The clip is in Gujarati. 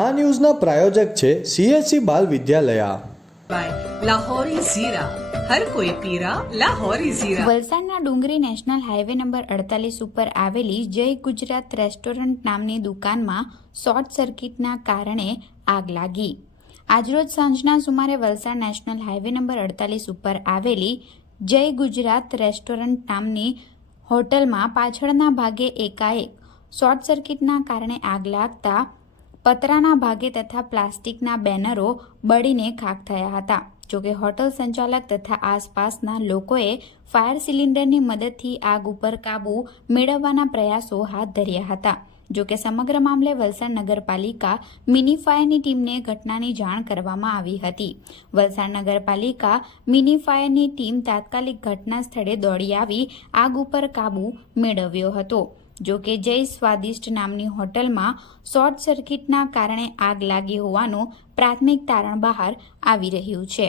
આ ન્યૂઝના પ્રાયોજક છે CSC બાલ વિદ્યાલયા. લાહોરી ઝીરા, હર કોઈ પીરા લાહોરી ઝીરા. વલસાડના ડુંગરી નેશનલ હાઈવે નંબર 48 ઉપર આવેલી જય ગુજરાત રેસ્ટોરન્ટ નામની દુકાનમાં શોર્ટ સર્કિટના કારણે આગ લાગી. આજરોજ સાંજના સુમારે વલસાડ નેશનલ હાઈવે નંબર 48 ઉપર આવેલી જય ગુજરાત રેસ્ટોરન્ટ નામની હોટલમાં પાછળના ભાગે એકાએક શોર્ટ સર્કિટના કારણે આગ લાગતા પતરાના ભાગે તથા પ્લાસ્ટિકના બેનરો બળીને ખાખ થયા હતા. જોકે હોટલ સંચાલક તથા આસપાસના લોકોએ ફાયર સિલિન્ડરની મદદથી આગ ઉપર કાબૂ મેળવવાના પ્રયાસો હાથ ધર્યા હતા. જોકે સમગ્ર મામલે વલસાડ નગરપાલિકા મિની ફાયરની ટીમને ઘટનાની જાણ કરવામાં આવી હતી. વલસાડ નગરપાલિકા મિની ફાયરની ટીમ તાત્કાલિક ઘટના સ્થળે દોડી આવી આગ ઉપર કાબૂ મેળવ્યો હતો. જોકે જય સ્વાદિષ્ટ નામની હોટલમાં શોર્ટ સર્કિટના કારણે આગ લાગી હોવાનું પ્રાથમિક તારણ બહાર આવી રહ્યું છે.